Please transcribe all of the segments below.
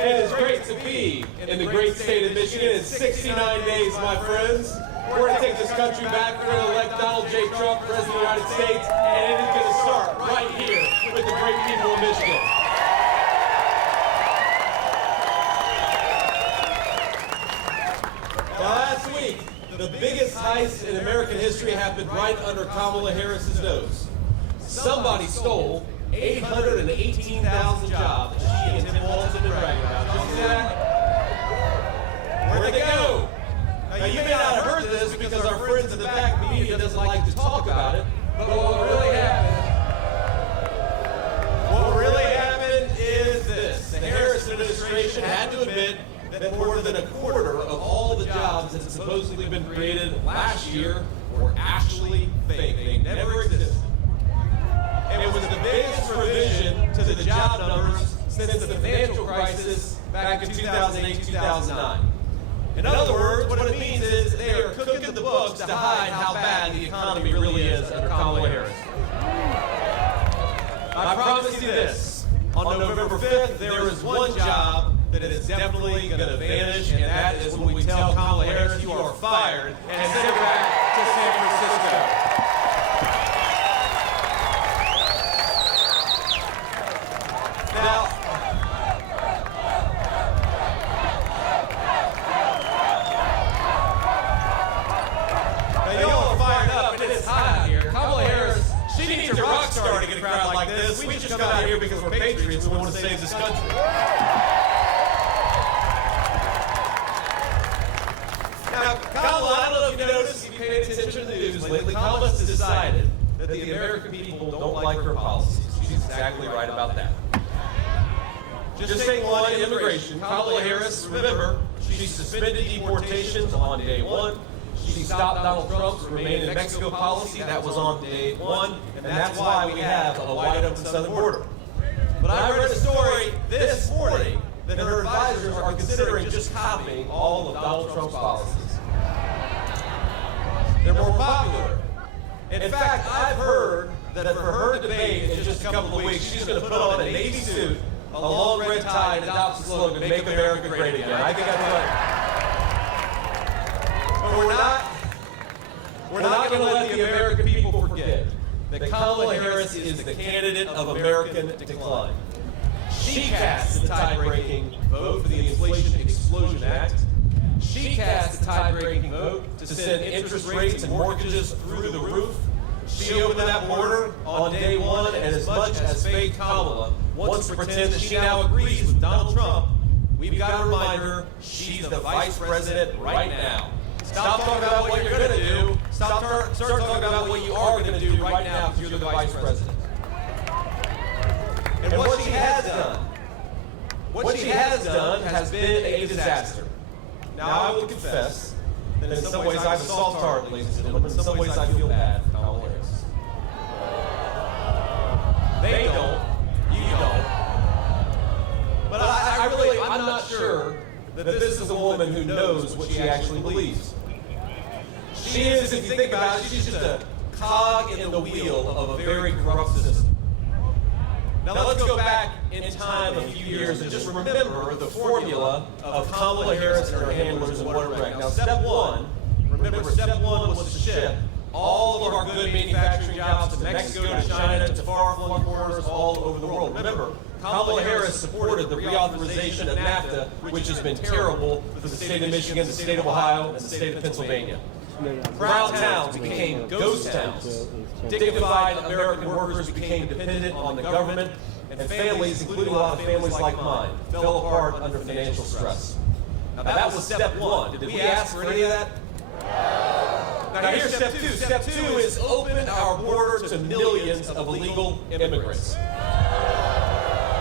It is great to be in the great state of Michigan in 69 days, my friends. We're going to take this country back. We're going to elect Donald J. Trump, President of the United States, and it is going to start right here with the great people of Michigan. Now, last week, the biggest heist in American history happened right under Kamala Harris's nose. Somebody stole 818,000 jobs that she and Tim Walton have been bragging about. Did you see that? Where'd they go? Now, you may not have heard this because our friends in the back media doesn't like to talk about it, but what really happened is this. The Harris administration had to admit that more than a quarter of all the jobs that had supposedly been created last year were actually fake. They never existed. And it was the biggest revision to the job numbers since the financial crisis back in 2008-2009. In other words, what it means is they are cooking the books to hide how bad the economy really is under Kamala Harris. I promise you this, on November 5th, there is one job that is definitely going to vanish, and that is when we tell Kamala Harris you are fired and send her back to San Francisco. Now, y'all are fired up, and it's hot out here. Kamala Harris, she needs a rock star to get a crowd like this. We just come out here because we're patriots and we want to save this country. Now, Kamala, I don't know if you noticed, if you paid attention to the news lately, Kamala has decided that the American people don't like her policies. She's exactly right about that. Just take one, immigration. Kamala Harris, remember, she suspended deportations on day one. She stopped Donald Trump's Remain in Mexico policy. That was on day one. And that's why we have a wide open southern border. But I read a story this morning that her advisors are considering just copying all of Donald Trump's policies. They're more popular. In fact, I've heard that for her debate in just a couple of weeks, she's going to put on a navy suit, a long red tie, and adopt the slogan, "Make America Great Again." I think that's right. But we're not going to let the American people forget that Kamala Harris is the candidate of American decline. She cast the tie-breaking vote for the Inflation Explosion Act. She cast the tie-breaking vote to send interest rates and mortgages through the roof. She opened that border on day one, and as much as fake Kamala wants to pretend that she now agrees with Donald Trump, we've got to remind her she's the vice president right now. Stop talking about what you're going to do. Start talking about what you are going to do right now because you're the vice president. And what she has done has been a disaster. Now, I will confess that in some ways I'm a soft-hearted, ladies and gentlemen. In some ways I feel bad for Kamala Harris. They don't. You don't. But I'm not sure that this is a woman who knows what she actually believes. She is, if you think about it, she's just a cog in the wheel of a very corrupt system. Now let's go back in time a few years and just remember the formula of Kamala Harris and her handlers and what it wrecked. Now step one was to ship all of our good manufacturing jobs to Mexico, to China, to far-flung corners all over the world. Remember, Kamala Harris supported the reauthorization of NAFTA, which has been terrible for the state of Michigan, the state of Ohio, and the state of Pennsylvania. Proud towns became ghost towns. Dignified American workers became dependent on the government, and families, including a lot of families like mine, fell apart under financial stress. Now that was step one. Did we ask for any of that? Now here's step two. Step two is open our border to millions of illegal immigrants.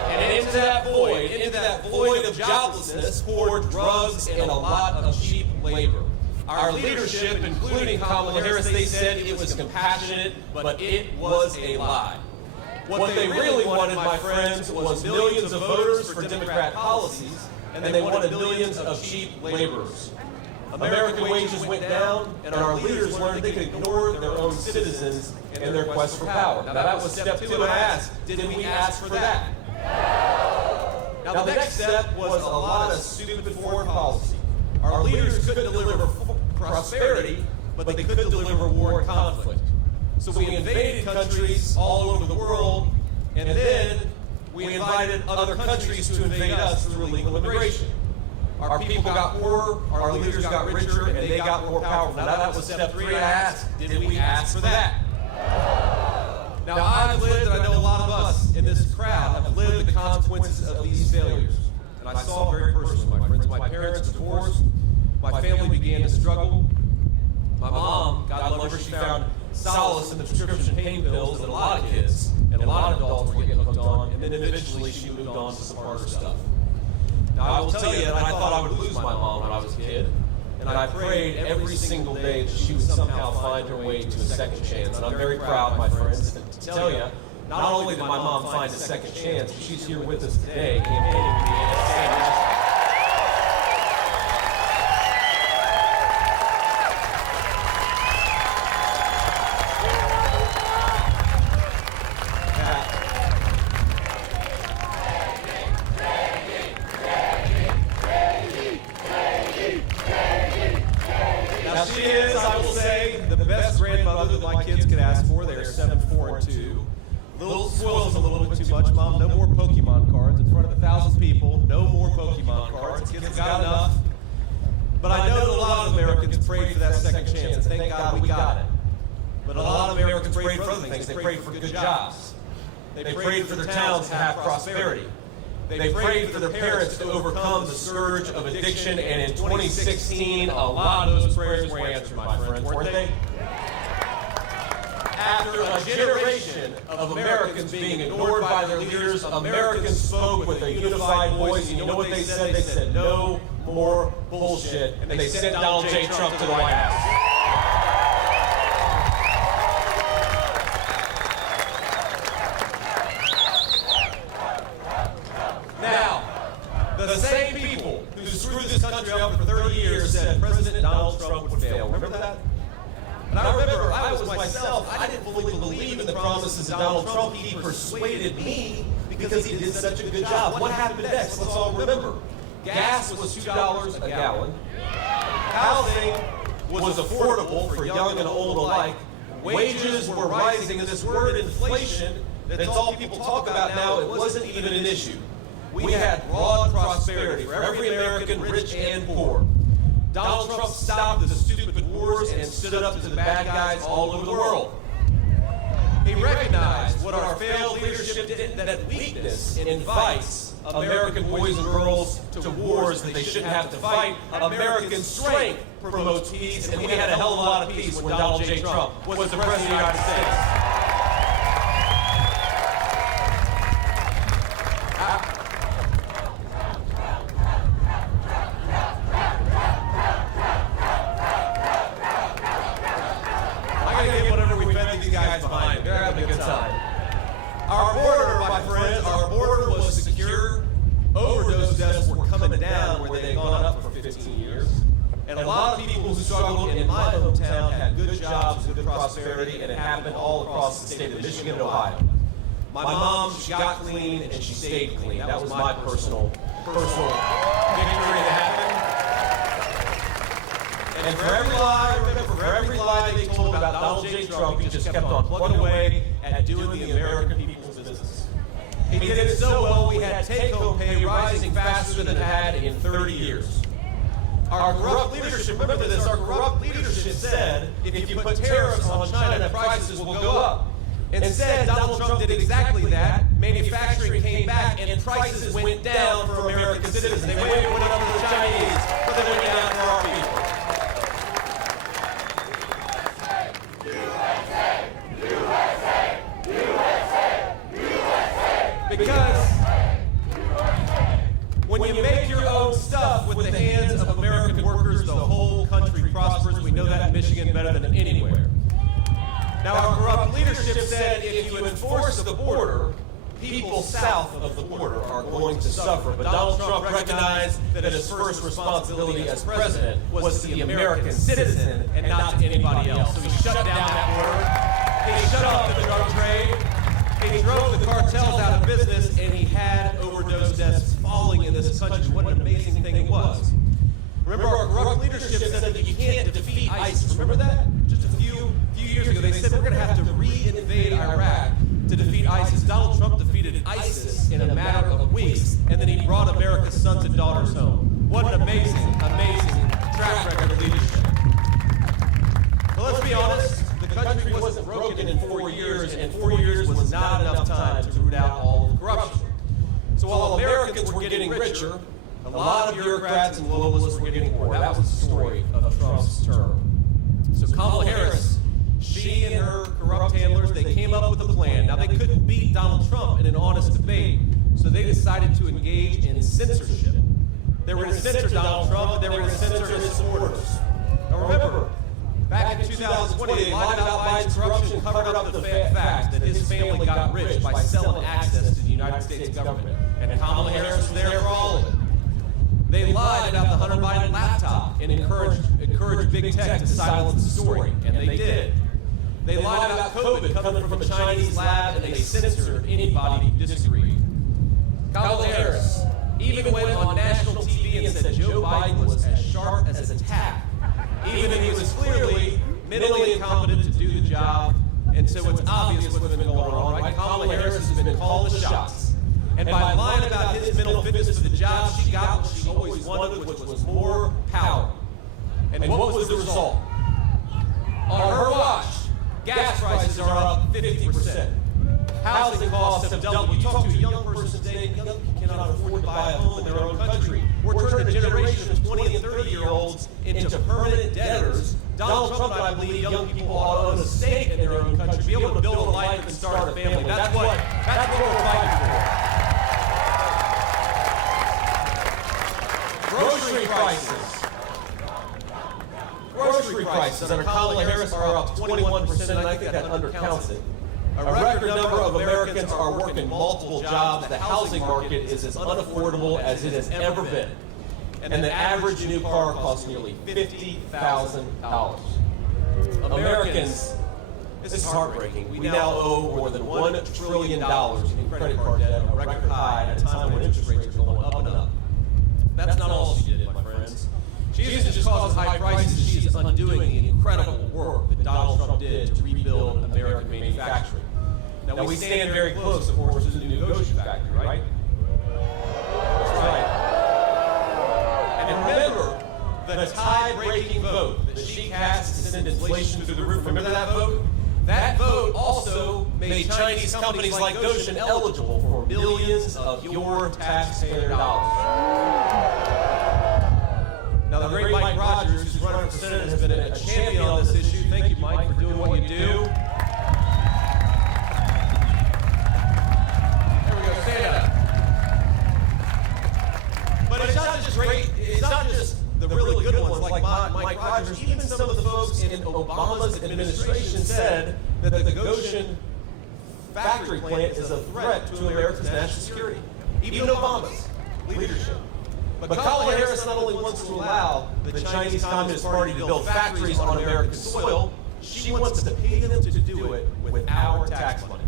And into that void of joblessness poured drugs and a lot of cheap labor. Our leadership, including Kamala Harris, they said it was compassionate, but it was a lie. What they really wanted, my friends, was millions of voters for Democrat policies, and they wanted millions of cheap laborers. American wages went down, and our leaders learned they could ignore their own citizens in their quest for power. Now that was step two, and I asked, did we ask for that? Now, the next step was a lot of stupid foreign policy. Our leaders couldn't deliver prosperity, but they could deliver war and conflict. So we invaded countries all over the world, and then we invited other countries to invade us through illegal immigration. Our people got poorer, our leaders got richer, and they got more powerful. Now that was step 3. I asked, did we ask for that? Now I've lived, and I know a lot of us in this crowd have lived the consequences of these failures. And I saw very personally, my friends. My parents divorced, my family began to struggle. My mom, God love her, she found solace in the prescription pain pills that a lot of kids and a lot of adults were getting hooked on, and then eventually she moved on to some harder stuff. Now I will tell you that I thought I would lose my mom when I was a kid, and I prayed every single day that she would somehow find her way to a second chance. And I'm very proud, my friends, to tell you, not only did my mom find a second chance, but she's here with us today campaigning with me in the same. Now she is, I will say, the best grandmother that my kids could ask for. They are 7, 4, and 2. Little spoils a little bit too much, Mom. No more Pokemon cards in front of 1,000 people. No more Pokemon cards. Kids have got enough. But I know that a lot of Americans prayed for that second chance, and thank God we got it. But a lot of Americans prayed for other things. They prayed for good jobs. They prayed for their towns to have prosperity. They prayed for their parents to overcome the scourge of addiction, and in 2016, a lot of those prayers were answered, my friends, weren't they? After a generation of Americans being ignored by their leaders, Americans spoke with a unified voice, and you know what they said? They said, no more bullshit, and they sent Donald J. Trump to the White House. The same people who screwed this country up for 30 years said President Donald Trump would fail. Remember that? And I remember I was myself, I didn't fully believe in the promises of Donald Trump. He persuaded me because he did such a good job. What happened next? Let's all remember. Gas was $2 a gallon. Housing was affordable for young and old alike. Wages were rising, and this word inflation, that's all people talk about now, it wasn't even an issue. We had broad prosperity for every American, rich and poor. Donald Trump stopped the stupid wars and stood up to the bad guys all over the world. He recognized what our failed leadership did, that weakness invites American boys and girls to wars that they shouldn't have to fight. American strength promotes peace, and we had a hell of a lot of peace when Donald J. Trump was the President of the United States. Our border, my friends, our border was secure. Overdose deaths were coming down where they had gone up for 15 years. And a lot of people who struggled in my hometown had good jobs, good prosperity, and it happened all across the state of Michigan and Ohio. My mom, she got clean and she stayed clean. That was my personal victory that happened. And for every lie, remember, for every lie they told about Donald J. Trump, he just kept on plugging away at doing the American people's business. He did it so well, we had take-home pay rising faster than it had in 30 years. Our corrupt leadership, remember this, our corrupt leadership said, if you put tariffs on China, prices will go up. Instead, Donald Trump did exactly that. Manufacturing came back and prices went down for American citizens. They went up for the Chinese, but they went down for our people. Because when you make your own stuff with the hands of American workers, the whole country prospers. We know that in Michigan better than anywhere. Now, our corrupt leadership said if you enforce the border, people south of the border are going to suffer. But Donald Trump recognized that his first responsibility as president was to the American citizen and not to anybody else. So he shut down that border. He shut off the drug trade. He drove the cartels out of business, and he had overdose deaths fall this country, what an amazing thing it was. Remember, our corrupt leadership said that you can't defeat ISIS. Remember that? Just a few years ago, they said we're going to have to re-invade Iraq to defeat ISIS. Donald Trump defeated ISIS in a matter of weeks, and then he brought America's sons and daughters home. What an amazing, amazing track record of leadership. But let's be honest, the country wasn't broken in 4 years, and 4 years was not enough time to root out all of the corruption. So while Americans were getting richer, a lot of bureaucrats and globalists were getting poorer. That was the story of Trump's term. So Kamala Harris, she and her corrupt handlers, they came up with a plan. Now, they couldn't beat Donald Trump in an honest debate, so they decided to engage in censorship. They were going to censor Donald Trump, and they were going to censor his supporters. Now, remember, back in 2020, they lied about Biden's corruption, covered up the fact that his family got rich by selling access to the United States government. And Kamala Harris was there for all of it. They lied about the Hunter Biden laptop and encouraged big tech to silence the story, and they did. They lied about COVID coming from a Chinese lab, and they censored anybody who disagreed. Kamala Harris even went on national TV and said Joe Biden was as sharp as a tack, even if he was clearly mentally incompetent to do the job. And so it's obvious what's been going on, right? Kamala Harris has been calling the shots. And by lying about his mental fitness for the job, she got what she always wanted, which was more power. And what was the result? On her watch, gas prices are up 50%. Housing costs have doubled. You talk to a young person today, young people cannot afford to buy a home in their own country. We're turning a generation of 20 and 30-year-olds into permanent debtors. Donald Trump and I believe young people ought to own a stake in their own country, be able to build a life and start a family. That's what we're fighting for. Grocery prices. Grocery prices under Kamala Harris are up 21%, and I think that undercounts it. A record number of Americans are working multiple jobs. The housing market is as unaffordable as it has ever been. And the average new car costs nearly $50,000. Americans, this is heartbreaking. We now owe more than $1 trillion in credit card debt, a record high at a time when interest rates are going up and up. That's not all she did, my friends. She isn't just causing high prices, she is undoing the incredible work that Donald Trump did to rebuild American manufacturing. Now, we stand very close, of course, to the new Goshen factory, right? That's right. And remember the tie-breaking vote that she cast to send inflation through the roof. Remember that vote? That vote also made Chinese companies like Goshen eligible for millions of your taxpayer dollars. Now, the great Mike Rogers, who's running for Senate, has been a champion on this issue. Thank you, Mike, for doing what you do. There we go, stand up. But it's not just great, it's not just the really good ones like Mike Rogers. Even some of the folks in Obama's administration said that the Goshen factory plant is a threat to America's national security. Even Obama's leadership. But Kamala Harris not only wants to allow the Chinese Communist Party to build factories on American soil, she wants to pay them to do it with our tax money.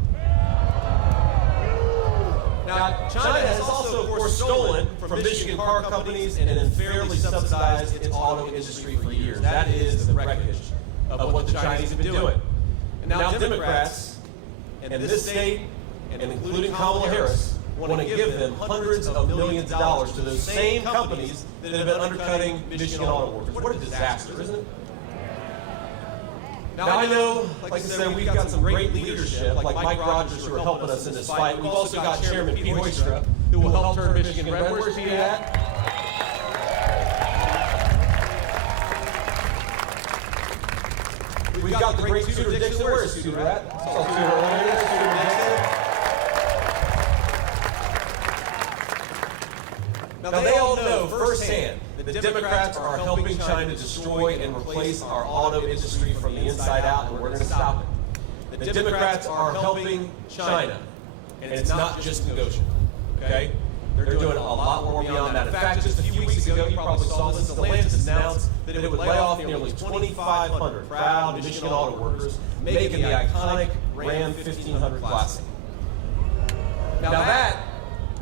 Now, China has also, of course, stolen from Michigan car companies and unfairly subsidized its auto industry for years. That is the wreckage of what the Chinese have been doing. And now Democrats in this state, and including Kamala Harris, want to give them hundreds of millions of dollars to those same companies that have been undercutting Michigan auto workers. What a disaster, isn't it? Now, I know, like I said, we've got some great leadership, like Mike Rogers, who are helping us in this fight. We've also got Chairman Pete Hoekstra, who will help turn Michigan red. Where's Pete at? We've got the great Tudor Dixon. Where is Tudor at? I saw Tudor earlier. Tudor Dixon. Now, they all know firsthand that the Democrats are helping China destroy and replace our auto industry from the inside out, and we're going to stop it. The Democrats are helping China, and it's not just Goshen, okay? They're doing a lot more beyond that. In fact, just a few weeks ago, you probably saw this, Stellantis announced that it would lay off nearly 2,500 proud Michigan auto workers, making the iconic Ram 1500 classic. Now that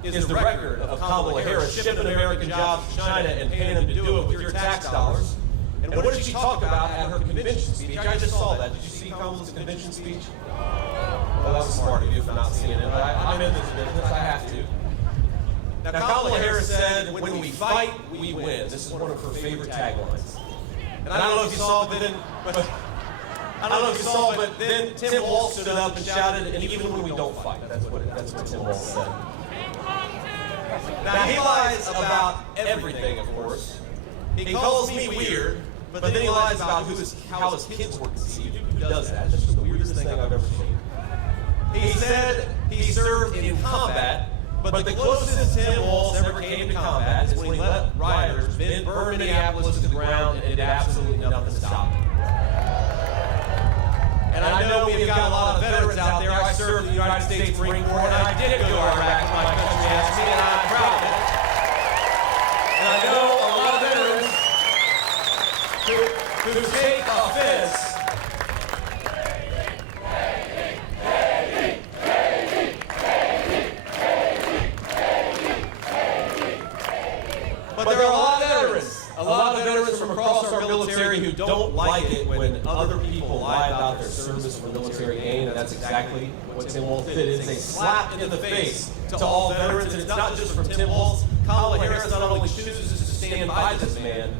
is the record of Kamala Harris shipping American jobs to China and paying them to do it with your tax dollars. And what did she talk about at her convention speech? I just saw that. Did you see Kamala's convention speech? Well, that was smart of you for not seeing it, but I'm in this business. I have to. Now, Kamala Harris said, when we fight, we win. This is one of her favorite taglines. And I don't know if you saw, but then Tim Walz stood up and shouted, and even when we don't fight. That's what Tim Walz said. Now, he lies about everything, of course. He calls me weird, but then he lies about how his kids were conceived. Who does that? That's just the weirdest thing I've ever seen. He said he served in combat, but the closest Tim Walz ever came to combat is when he let rioters burn Minneapolis to the ground and did absolutely nothing to stop it. And I know we've got a lot of veterans out there. I served in the United States Marine Corps, and I did go to Iraq when my country asked me, and I'm proud of it. And I know a lot of veterans who take offense. But there are a lot of veterans from across our military who don't like it when other people lie about their service for military gain, and that's exactly what Tim Walz did. It's a slap in the face to all veterans, and it's not just from Tim Walz. Kamala Harris not only chooses to stand by this man,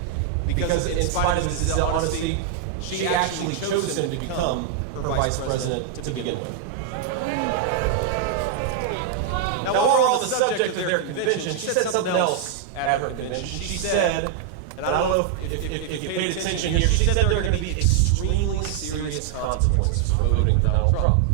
because in spite of his dishonesty, she actually chose him to become her vice president to begin with. Now, while we're on the subject of their convention, she said something else at her convention. She said, and I don't know if you paid attention here, she said there are going to be extremely serious consequences for voting for Donald Trump.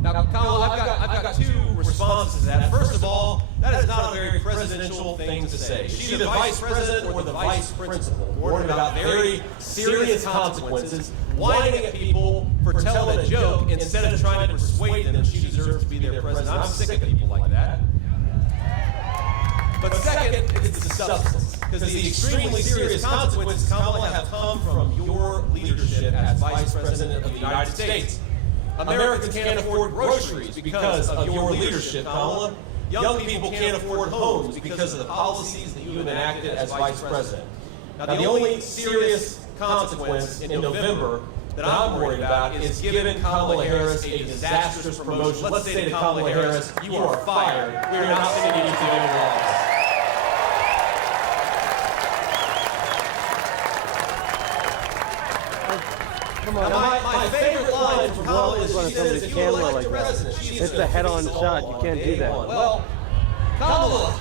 Now, Kamala, I've got two responses to that. First of all, that is not a very presidential thing to say. She's the vice president or the vice principal, warning about very serious consequences, whining at people for telling a joke instead of trying to persuade them that she deserves to be their president. I'm sick of people like that. But second, it's the substance. Because the extremely serious consequences, Kamala, have come from your leadership as Vice President of the United States. Americans can't afford groceries because of your leadership, Kamala. Young people can't afford homes because of the policies that you have enacted as Vice President. Now, the only serious consequence in November that I'm worried about is giving Kamala Harris a disastrous promotion. Let's say to Kamala Harris, you are fired. We are not sending you to the Oval Office. Come on, my favorite line from Kamala is she says, if you elect the president, it's a head-on shot. You can't do that. Well, Kamala,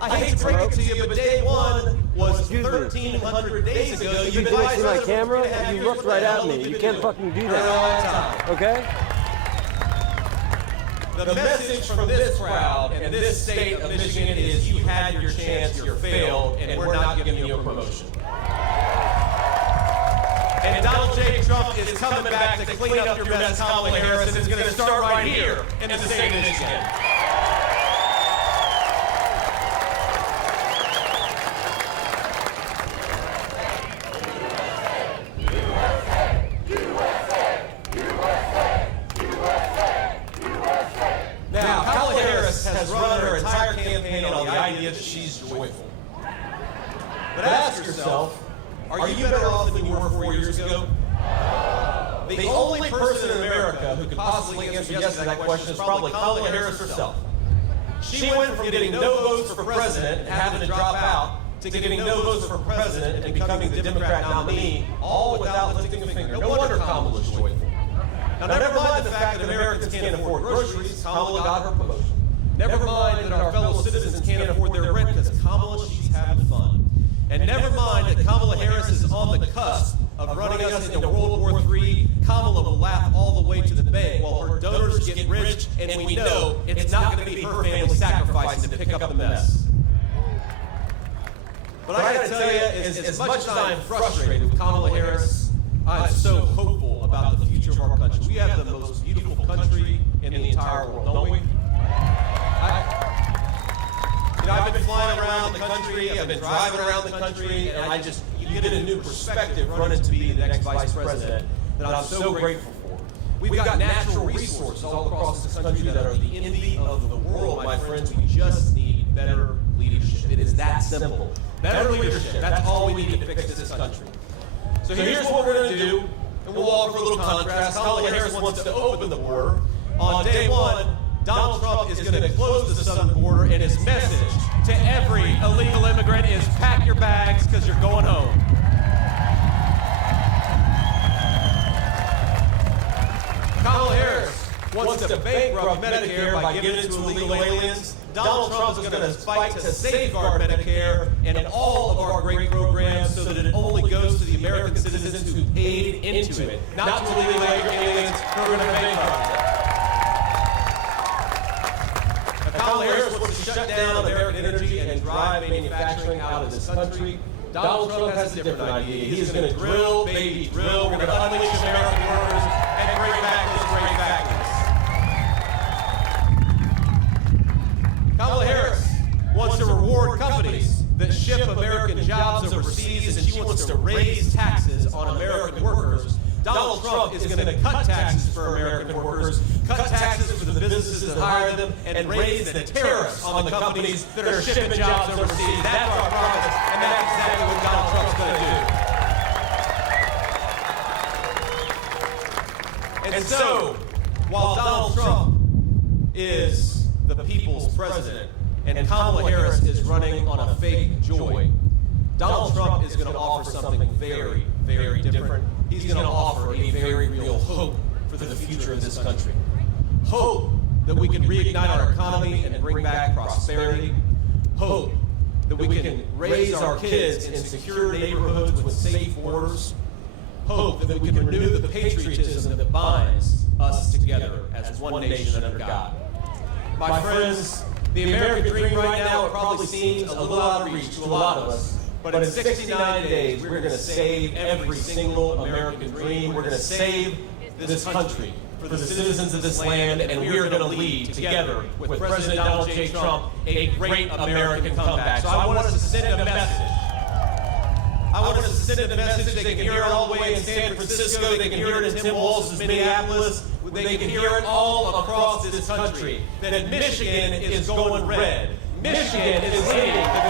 I hate to break it to you, but day one was 1,300 days ago. You didn't see my camera? You looked right at me. You can't fucking do that. Okay? The message from this crowd and this state of Michigan is you had your chance, you failed, and we're not giving you a promotion. And Donald J. Trump is coming back to clean up your mess, Kamala Harris, and it's going to start right here in the state of Michigan. Now, Kamala Harris has run her entire campaign on the idea that she's joyful. But ask yourself, are you better off than you were 4 years ago? The only person in America who could possibly answer yes to that question is probably Kamala Harris herself. She went from getting no votes for president and having to drop out to getting no votes for president and becoming the Democrat nominee, all without lifting a finger. No wonder Kamala's joyful. Now, never mind the fact that Americans can't afford groceries, Kamala got her promotion. Never mind that our fellow citizens can't afford their rent because Kamala, she's having fun. And never mind that Kamala Harris is on the cusp of running us into World War III. Kamala will laugh all the way to the bank while her donors get rich, and we know it's not going to be her family sacrificing to pick up the mess. But I got to tell you, as much as I'm frustrated with Kamala Harris, I'm so hopeful about the future of our country. We have the most beautiful country in the entire world, don't we? I've been flying around the country, I've been driving around the country, and you get a new perspective running to be the next vice president that I'm so grateful for. We've got natural resources all across this country that are the envy of the world, my friends. We just need better leadership. It is that simple. Better leadership. That's all we need to fix this country. So here's what we're going to do, and we'll offer a little contrast. Kamala Harris wants to open the border. On day one, Donald Trump is going to close the southern border, and his message to every illegal immigrant is pack your bags because you're going home. Kamala Harris wants to bankrupt Medicare by giving it to illegal aliens. Donald Trump is going to fight to safeguard Medicare and all of our great programs so that it only goes to the American citizens who paid into it, not to illegal aliens who are going to bankrupt it. Kamala Harris wants to shut down American energy and drive manufacturing out of this country. Donald Trump has a different idea. He is going to drill, baby, drill. We're going to unleash American workers and bring back those great factories. Kamala Harris wants to reward companies that ship American jobs overseas, and she wants to raise taxes on American workers. Donald Trump is going to cut taxes for American workers, cut taxes for the businesses that hire them, and raise the tariffs on the companies that are shipping jobs overseas. That's our promise, and that's exactly what Donald Trump's going to do. And so, while Donald Trump is the people's president and Kamala Harris is running on a fake joy, Donald Trump is going to offer something very, very different. He's going to offer a very real hope for the future of this country. Hope that we can reignite our economy and bring back prosperity. Hope that we can raise our kids in secure neighborhoods with safe borders. Hope that we can renew the patriotism that binds us together as one nation under God. My friends, the American dream right now, it probably seems a little out of reach to a lot of us. But in 69 days, we're going to save every single American dream. We're going to save this country for the citizens of this land, and we are going to lead together with President Donald J. Trump a great American comeback. So I want us to send a message. I want us to send a message. They can hear it all the way in San Francisco. They can hear it in Tim Walz's Minneapolis. They can hear it all across this country that Michigan is going red. Michigan is leading the